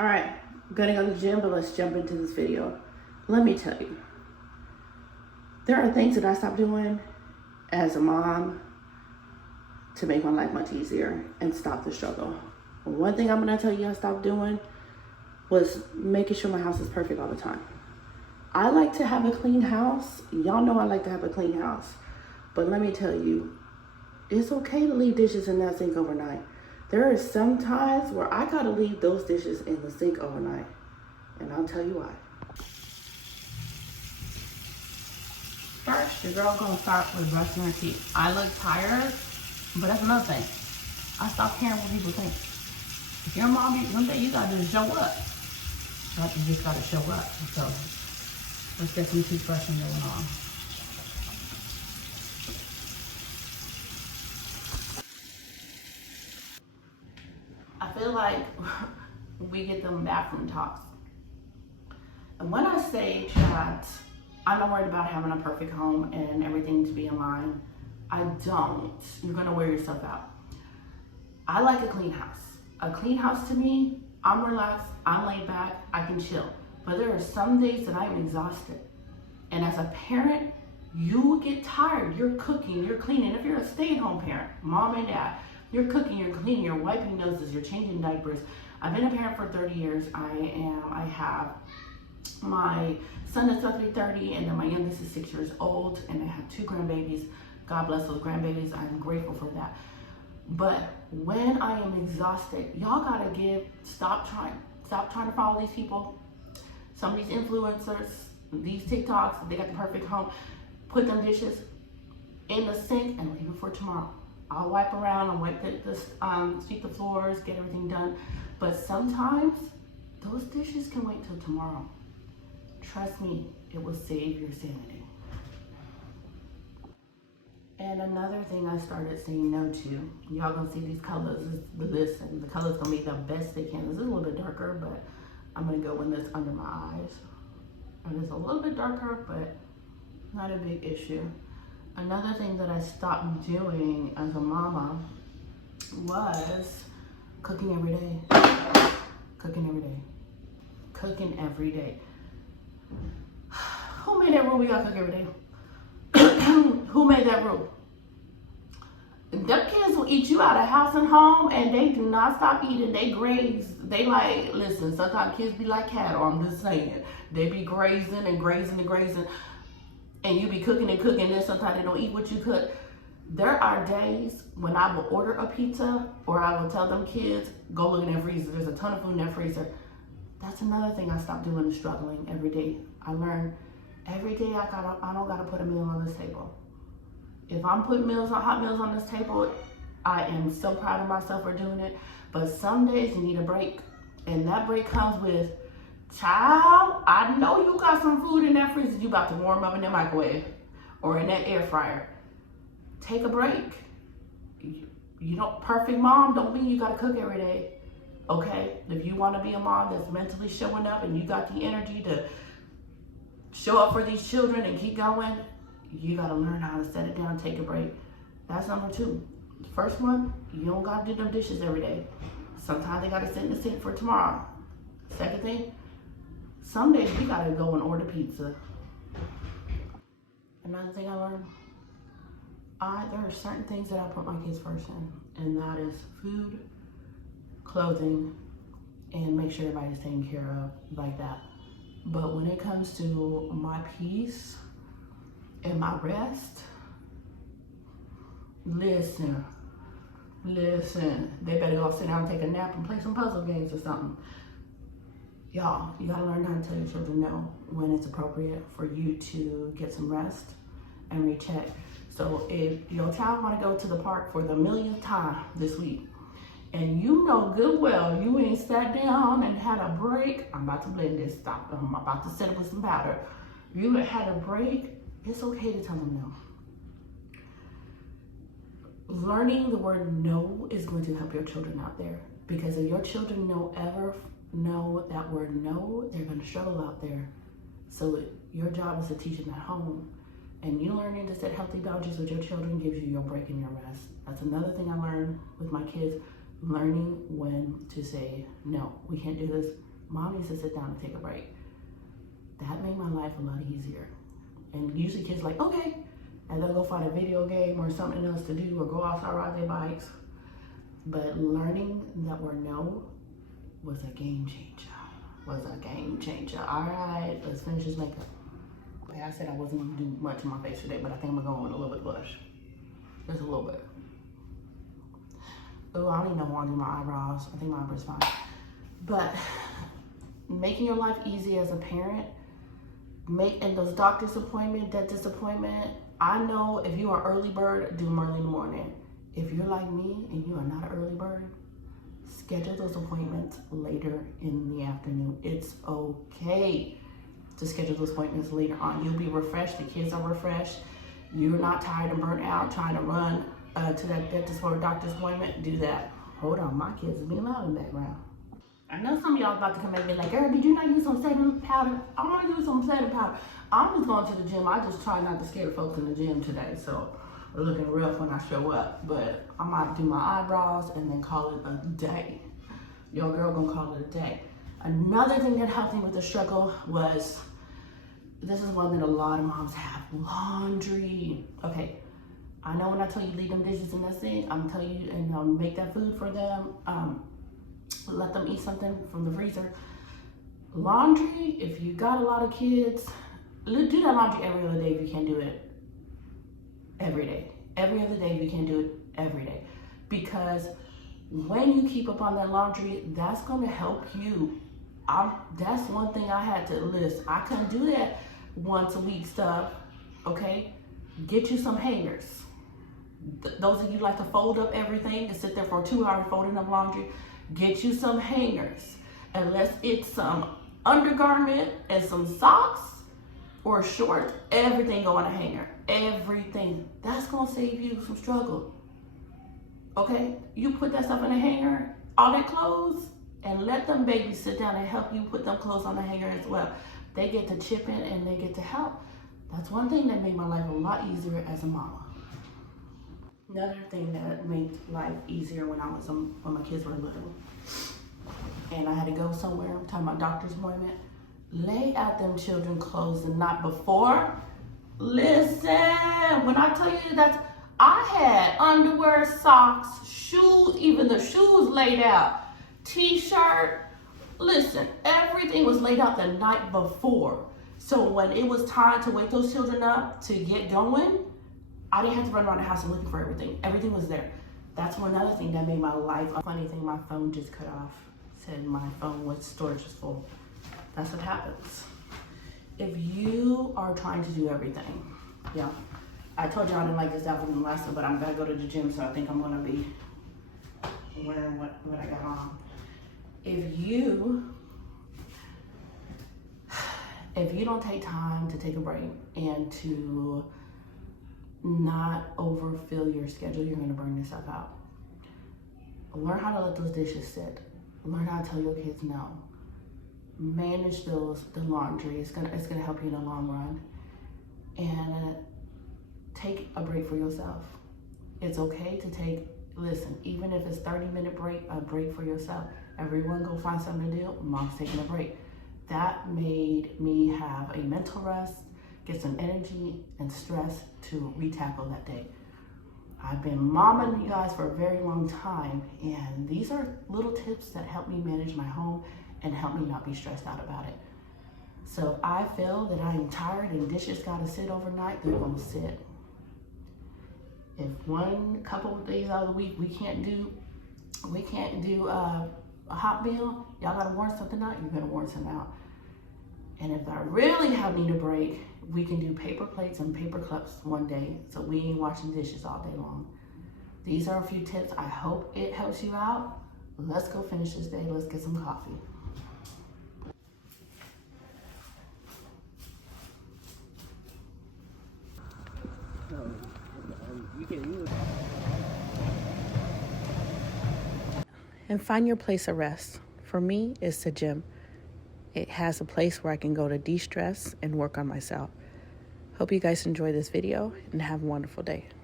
All right, I'm gonna go to the gym, but let's jump into this video. Let me tell you, there are things that I stopped doing as a mom to make my life much easier and stop the struggle. One thing I'm gonna tell you I stopped doing was making sure my house is perfect all the time. I like to have a clean house. Y'all know I like to have a clean house. But let me tell you, it's okay to leave dishes in that sink overnight. There are some times where I gotta leave those dishes in the sink overnight. And I'll tell you why. First, your girl gonna start with brushing her teeth. I look tired, but that's another thing. I stopped caring what people think. If you're a mom, one day you gotta just show up. You just gotta show up. So let's get some toothbrushing going on. I feel like we get them bathroom talks. And when I say that I'm not worried about having a perfect home and everything to be in line, I don't. You're gonna wear yourself out. I like a clean house. A clean house to me, I'm relaxed, I'm laid back, I can chill. But there are some days that I'm exhausted. And as a parent, you get tired. You're cooking, you're cleaning. If you're a stay-at-home parent, mom and dad, you're cooking, you're cleaning, you're wiping noses, you're changing diapers. I've been a parent for 30 years. I have my son is roughly 30, and then my youngest is 6 years old, and I have 2 grandbabies. God bless those grandbabies. I'm grateful for that. But when I am exhausted, y'all gotta stop trying to follow these people. Some of these influencers, these TikToks, they got the perfect home. Put them dishes in the sink and leave it for tomorrow. I'll wipe around, I'll wipe sweep the floors, get everything done. But sometimes those dishes can wait till tomorrow. Trust me, it will save your sanity. And another thing I started saying no to, y'all gonna see these colors, listen, the color's gonna be the best they can. This is a little bit darker, but I'm gonna go in this under my eyes. And it's a little bit darker, but not a big issue. Another thing that I stopped doing as a mama was cooking every day. Cooking every day. Cooking every day. Who made that rule we gotta cook every day? Who made that rule? Them kids will eat you out of house and home, and they do not stop eating. They graze. They like, listen, sometimes kids be like cattle, I'm just saying. They be grazing and grazing and grazing, and you be cooking and cooking, and then sometimes they don't eat what you cook. There are days when I will order a pizza, or I will tell them kids, go look in that freezer. There's a ton of food in that freezer. That's another thing I stopped doing is struggling every day. I learned every day I don't gotta put a meal on this table. If I'm putting hot meals on this table, I am so proud of myself for doing it. But some days you need a break. And that break comes with, child, I know you got some food in that freezer you about to warm up in the microwave or in that air fryer. Take a break. You don't, perfect mom don't mean you gotta cook every day. Okay? If you wanna be a mom that's mentally showing up and you got the energy to show up for these children and keep going, you gotta learn how to set it down, take a break. That's number 2. The first one, you don't gotta do them dishes every day. Sometimes they gotta sit in the sink for tomorrow. Second thing, some days you gotta go and order pizza. Another thing I learned, there are certain things that I put my kids first in, and that is food, clothing, and make sure everybody's taken care of like that. But when it comes to my peace and my rest, listen, they better go sit down and take a nap and play some puzzle games or something. Y'all, you gotta learn how to tell your children no when it's appropriate for you to get some rest and recheck. So if your child wanna go to the park for the millionth time this week, and you know good well you ain't sat down and had a break, I'm about to blend this, stop, I'm about to set it with some powder. You had a break, it's okay to tell them no. Learning the word no is going to help your children out there, because if your children don't ever know that word no, they're gonna struggle out there. So your job is to teach them at home. And you learning to set healthy boundaries with your children gives you your break and your rest. That's another thing I learned with my kids. learning when to say, no, we can't do this. Mom needs to sit down and take a break. That made my life a lot easier. And usually kids are like, okay, and they'll go find a video game or something else to do or go outside, ride their bikes. But learning that we're no was a game changer. All right, let's finish this makeup. Okay, I said I wasn't gonna do much on my face today, but I think I'm gonna go in a little bit of blush. Just a little bit. Oh, I don't even know why I do my eyebrows. I think my eyebrows fine. But making your life easy as a parent, and those doctor's appointment, dentist appointment, I know if you are early bird, do them early in the morning. If you're like me and you are not an early bird, schedule those appointments later in the afternoon. It's okay to schedule those appointments later on. You'll be refreshed, the kids are refreshed. You're not tired and burnt out trying to run to that dentist or doctor's appointment. Do that. Hold on, my kids is being loud in the background. I know some of y'all about to come at me like, girl, did you not use some setting powder? I want to use some setting powder. I'm just going to the gym. I just try not to scare folks in the gym today, so we're looking rough when I show up. But I might do my eyebrows and then call it a day. Your girl gonna call it a day. Another thing that helped me with the struggle was, this is one that a lot of moms have, laundry. Okay, I know when I tell you leave them dishes in the sink, I'm telling you, and make that food for them. Let them eat something from the freezer. Laundry, if you got a lot of kids, do that laundry every other day if you can't do it every day. Every other day if you can't do it every day. Because when you keep up on that laundry, that's gonna help you. That's one thing I had to list. I couldn't do that once a week stuff, okay? Get you some hangers. Those of you like to fold up everything and sit there for 2 hours folding up laundry, get you some hangers. Unless it's some undergarment and some socks or shorts, everything go on a hanger. Everything. That's gonna save you some struggle. Okay? You put that stuff in a hanger, all their clothes, and let them babies sit down and help you put them clothes on the hanger as well. They get to chip in and they get to help. That's one thing that made my life a lot easier as a mama. Another thing that made life easier when my kids were little, and I had to go somewhere, I'm talking about doctor's appointment, lay out them children clothes the night before. Listen, when I tell you that, I had underwear, socks, shoes, even the shoes laid out, t-shirt. Listen, everything was laid out the night before. So when it was time to wake those children up to get going, I didn't have to run around the house and looking for everything. Everything was there. That's one other thing that made my life a funny thing. My phone just cut off. Said my phone was storage was full. That's what happens. If you are trying to do everything, yeah. I told you I didn't like this outfit in the last one, but I'm gonna go to the gym, so I think I'm gonna be wearing what I got on. If you don't take time to take a break and to not overfill your schedule, you're gonna burn yourself out. Learn how to let those dishes sit. Learn how to tell your kids no. Manage the laundry. It's gonna help you in the long run. And take a break for yourself. It's okay to listen, even if it's 30-minute break, a break for yourself. Everyone go find something to do. Mom's taking a break. That made me have a mental rest, get some energy and stress to re-tackle that day. I've been momming you guys for a very long time, and these are little tips that help me manage my home and help me not be stressed out about it. So if I feel that I'm tired and dishes gotta sit overnight, they're gonna sit. If one couple of days out of the week we can't do a hot meal, y'all gotta warn something out, you're gonna warn something out. And if I really need a break, we can do paper plates and paper cups one day, so we ain't washing dishes all day long. These are a few tips. I hope it helps you out. Let's go finish this day. Let's get some coffee. And find your place of rest. For me, it's the gym. It has a place where I can go to de-stress and work on myself. Hope you guys enjoy this video and have a wonderful day.